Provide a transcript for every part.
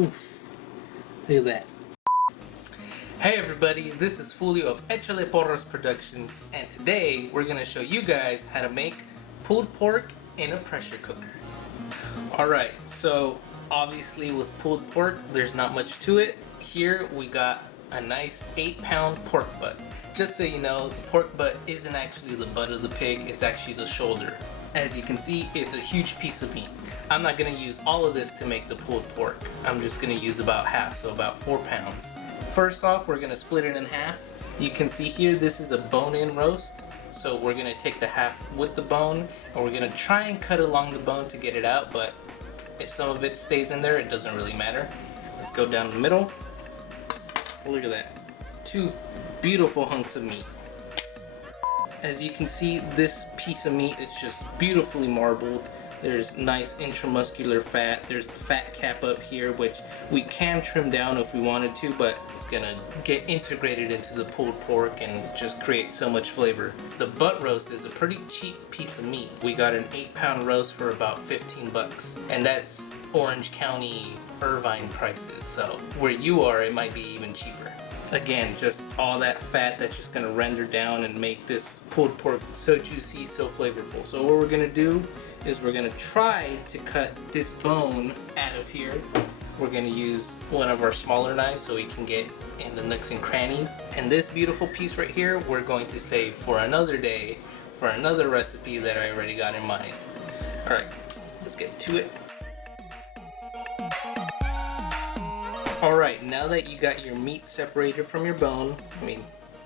Oof. Look at that. Hey everybody, this is Julio of Echale Porras Productions, and today we're going to show you guys how to make pulled pork in a pressure cooker. Alright, so obviously with pulled pork, there's not much to it. Here we got a nice 8-pound pork butt. Just so you know, the pork butt isn't actually the butt of the pig, it's actually the shoulder. As you can see, it's a huge piece of meat. I'm not going to use all of this to make the pulled pork. I'm just going to use about half, so about 4 pounds. First off, we're going to split it in half. You can see here, this is a bone-in roast. So we're going to take the half with the bone, and we're going to try and cut along the bone to get it out, but if some of it stays in there, it doesn't really matter. Let's go down the middle. Look at that. 2 beautiful hunks of meat. As you can see, this piece of meat is just beautifully marbled. There's nice intramuscular fat. There's the fat cap up here, which we can trim down if we wanted to, but it's gonna get integrated into the pulled pork and just create so much flavor. The butt roast is a pretty cheap piece of meat. We got an 8-pound roast for about 15 bucks, and that's Orange County, Irvine prices. So where you are, it might be even cheaper. Again, just all that fat that's just gonna render down and make this pulled pork so juicy, so flavorful. So what we're gonna do is we're gonna try to cut this bone out of here. We're gonna use one of our smaller knives so we can get in the nooks and crannies. And this beautiful piece right here, we're going to save for another day, for another recipe that I already got in mind. All right, let's get to it. Alright, now that you got your meat separated from your bone,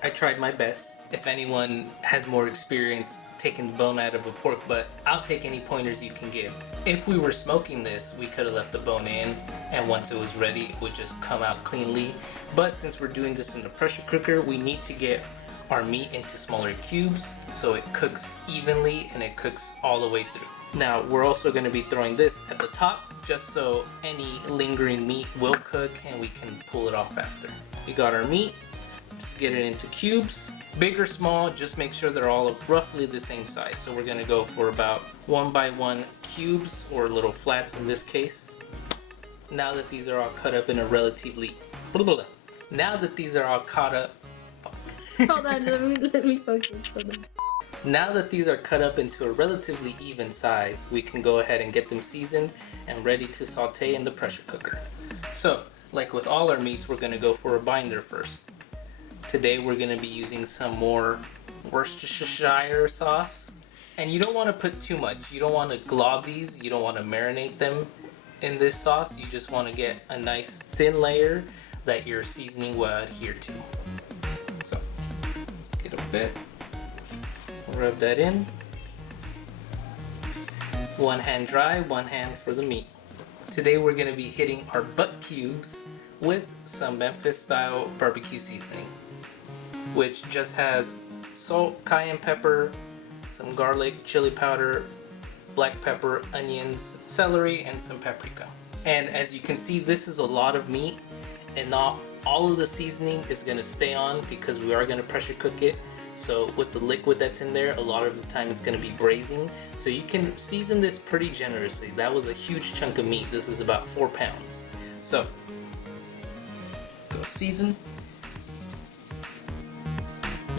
I tried my best. If anyone has more experience taking the bone out of a pork butt, I'll take any pointers you can give. If we were smoking this, we could have left the bone in, and once it was ready, it would just come out cleanly. But since we're doing this in the pressure cooker, we need to get our meat into smaller cubes so it cooks evenly and it cooks all the way through. Now, we're also going to be throwing this at the top just so any lingering meat will cook and we can pull it off after. We got our meat, just get it into cubes. Big or small, just make sure they're all roughly the same size. So we're going to go for about 1 by 1 cubes, or little flats in this case. Now that these are all cut up in a relatively... Now that these are all cut up... Hold on, let me focus. Hold on. Now that these are cut up into a relatively even size, we can go ahead and get them seasoned and ready to saute in the pressure cooker. So, like with all our meats, we're going to go for a binder first. Today we're going to be using some more Worcestershire sauce. And you don't want to put too much. You don't want to glob these, you don't want to marinate them in this sauce. You just want to get a nice thin layer that your seasoning will adhere to. So, let's get a bit. Rub that in. One hand dry, one hand for the meat. Today we're going to be hitting our butt cubes with some Memphis style barbecue seasoning, which just has salt, cayenne pepper, some garlic, chili powder, black pepper, onions, celery, and some paprika. And as you can see, this is a lot of meat, and not all of the seasoning is going to stay on because we are going to pressure cook it. So with the liquid that's in there, a lot of the time it's going to be braising. So you can season this pretty generously. That was a huge chunk of meat. This is about 4 pounds. So go season.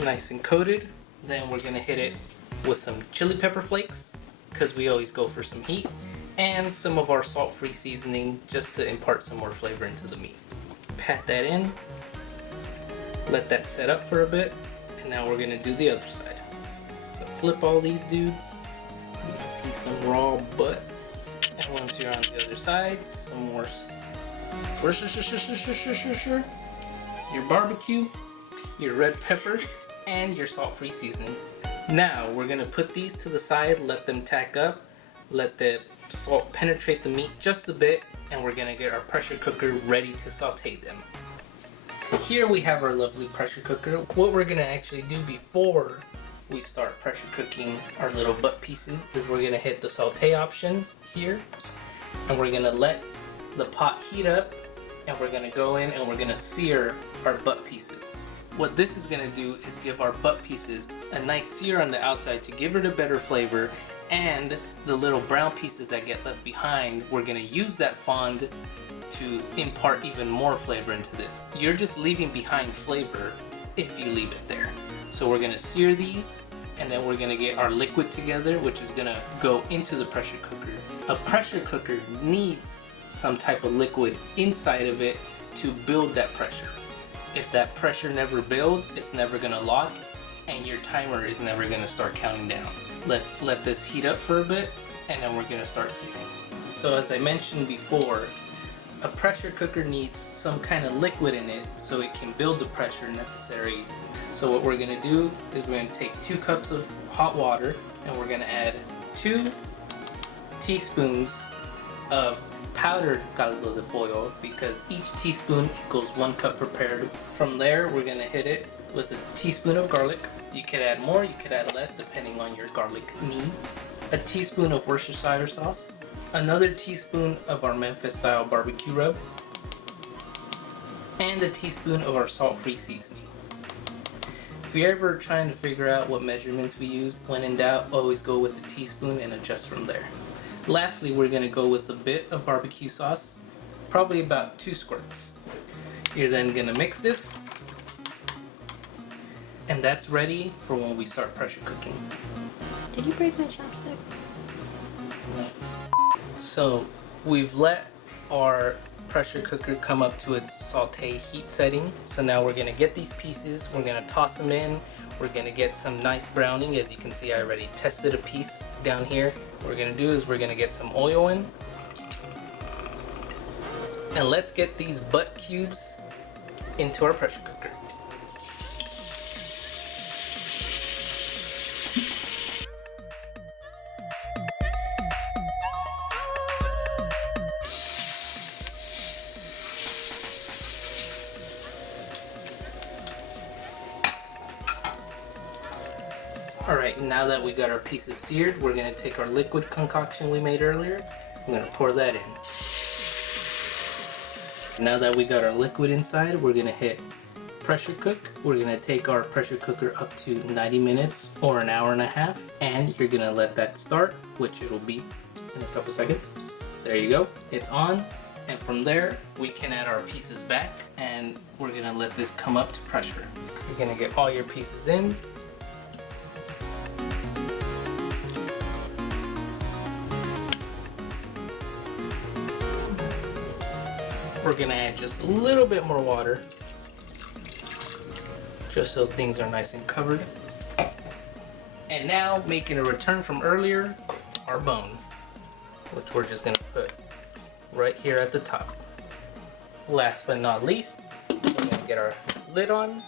Nice and coated. Then we're going to hit it with some chili pepper flakes, because we always go for some heat, and some of our salt-free seasoning just to impart some more flavor into the meat. Pat that in. Let that set up for a bit. Now we're gonna do the other side. So flip all these dudes. You can see some raw butt. And once you're on the other side, some more your barbecue, your red pepper, and your salt-free seasoning. Now we're gonna put these to the side, let them tack up, let the salt penetrate the meat just a bit, and we're gonna get our pressure cooker ready to saute them. Here we have our lovely pressure cooker. What we're going to actually do before we start pressure cooking our little butt pieces is we're going to hit the saute option here, and we're going to let the pot heat up, and we're going to go in and we're going to sear our butt pieces. What this is going to do is give our butt pieces a nice sear on the outside to give it a better flavor And the little brown pieces that get left behind, we're gonna use that fond to impart even more flavor into this. You're just leaving behind flavor if you leave it there. So we're gonna sear these, and then we're gonna get our liquid together, which is gonna go into the pressure cooker. A pressure cooker needs some type of liquid inside of it to build that pressure. If that pressure never builds, it's never gonna lock, and your timer is never gonna start counting down. Let's let this heat up for a bit, and then we're gonna start searing. So as I mentioned before, a pressure cooker needs some kind of liquid in it so it can build the pressure necessary. So what we're gonna do is we're gonna take 2 cups of hot water, and we're gonna add 2 teaspoons of powdered caldo de pollo, because each teaspoon equals 1 cup prepared. From there, we're gonna hit it with a teaspoon of garlic. You could add more, you could add less, depending on your garlic needs. A teaspoon of Worcestershire sauce. Another teaspoon of our Memphis style barbecue rub. And a teaspoon of our salt-free seasoning. If you're ever trying to figure out what measurements we use, when in doubt, always go with the teaspoon and adjust from there. Lastly, we're gonna go with a bit of barbecue sauce, probably about 2 squirts. You're then gonna mix this, and that's ready for when we start pressure cooking. Did you break my chopstick? No. So we've let our pressure cooker come up to its saute heat setting. So now we're gonna get these pieces, we're gonna toss them in, we're gonna get some nice browning. As you can see, I already tested a piece down here. What we're gonna do is we're gonna get some oil in. And let's get these butt cubes into our pressure cooker. Alright, now that we got our pieces seared, we're going to take our liquid concoction we made earlier. I'm going to pour that in. Now that we got our liquid inside, we're going to hit pressure cook. We're going to take our pressure cooker up to 90 minutes or an hour and a half, and you're going to let that start, which it'll be in a couple seconds. There you go, it's on. And from there, we can add our pieces back, and we're going to let this come up to pressure. You're going to get all your pieces in. We're gonna add just a little bit more water, just so things are nice and covered. And now, making a return from earlier, our bone, which we're just gonna put right here at the top. Last but not least, we're gonna get our lid on.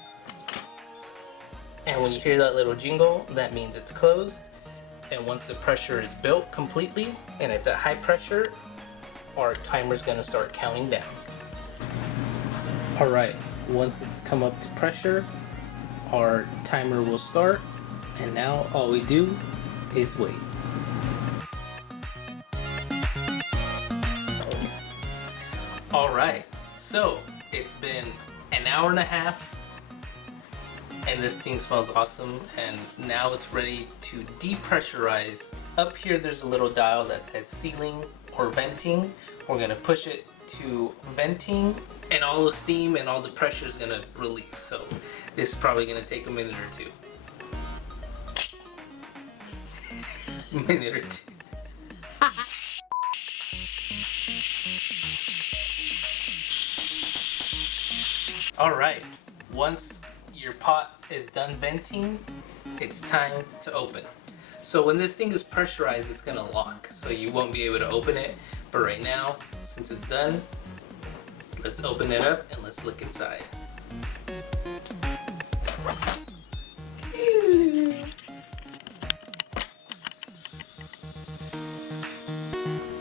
And when you hear that little jingle, that means it's closed. And once the pressure is built completely, and it's at high pressure, our timer's gonna start counting down. Alright, once it's come up to pressure, our timer will start, and now all we do is wait. Alright, so it's been an hour and a half, and this thing smells awesome, and now it's ready to depressurize. Up here there's a little dial that says sealing or venting. We're gonna push it to venting, and all the steam and all the pressure is gonna release. So this is probably gonna take a minute or two. Minute or two. Alright, once your pot is done venting, it's time to open. So when this thing is pressurized, it's gonna lock, so you won't be able to open it. But right now, since it's done, let's open it up and let's look inside.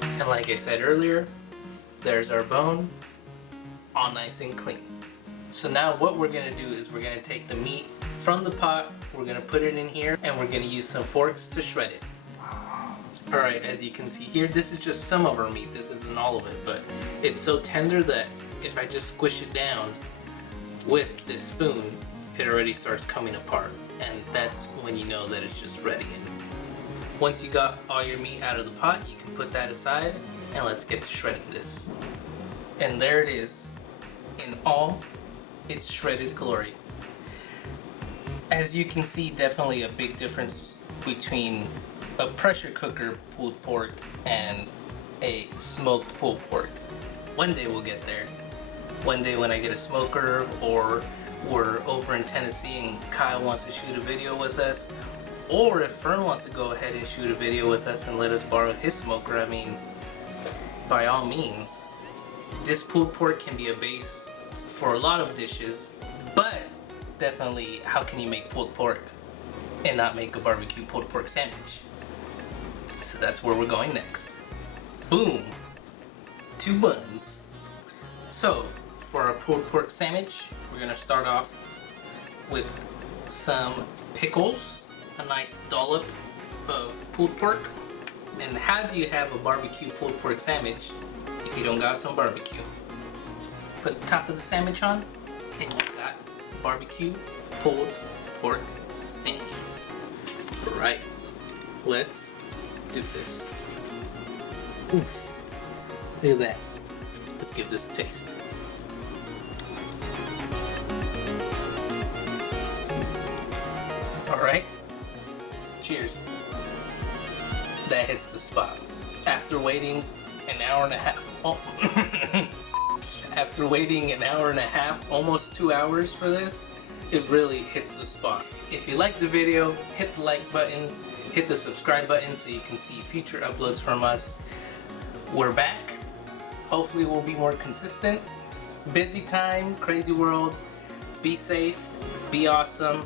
And like I said earlier, there's our bone, all nice and clean. So now what we're gonna do is we're gonna take the meat from the pot, we're gonna put it in here, and we're gonna use some forks to shred it. Alright, as you can see here, this is just some of our meat, this isn't all of it, but it's so tender that if I just squish it down with this spoon, it already starts coming apart, and that's when you know that it's just ready. Once you got all your meat out of the pot, you can put that aside and let's get to shredding this. And there it is in all its shredded glory. As you can see, definitely a big difference between a pressure cooker pulled pork and a smoked pulled pork. One day we'll get there. One day when I get a smoker, or we're over in Tennessee and Kyle wants to shoot a video with us, or if Fern wants to go ahead and shoot a video with us and let us borrow his smoker, I mean, by all means. This pulled pork can be a base for a lot of dishes, but definitely, how can you make pulled pork and not make a barbecue pulled pork sandwich? So that's where we're going next. Boom! 2 buns. So, for our pulled pork sandwich, we're gonna start off with some pickles, a nice dollop of pulled pork. And how do you have a barbecue pulled pork sandwich if you don't got some barbecue? Put the top of the sandwich on, and you got barbecue pulled pork sandwiches. Alright, let's do this. Oof. Look at that. Let's give this a taste. Alright. Cheers. That hits the spot. After waiting an hour and a half. Oh. After waiting an hour and a half, almost 2 hours for this, it really hits the spot. If you liked the video, hit the like button, hit the subscribe button so you can see future uploads from us. We're back. Hopefully we'll be more consistent. Busy time, crazy world. Be safe, be awesome,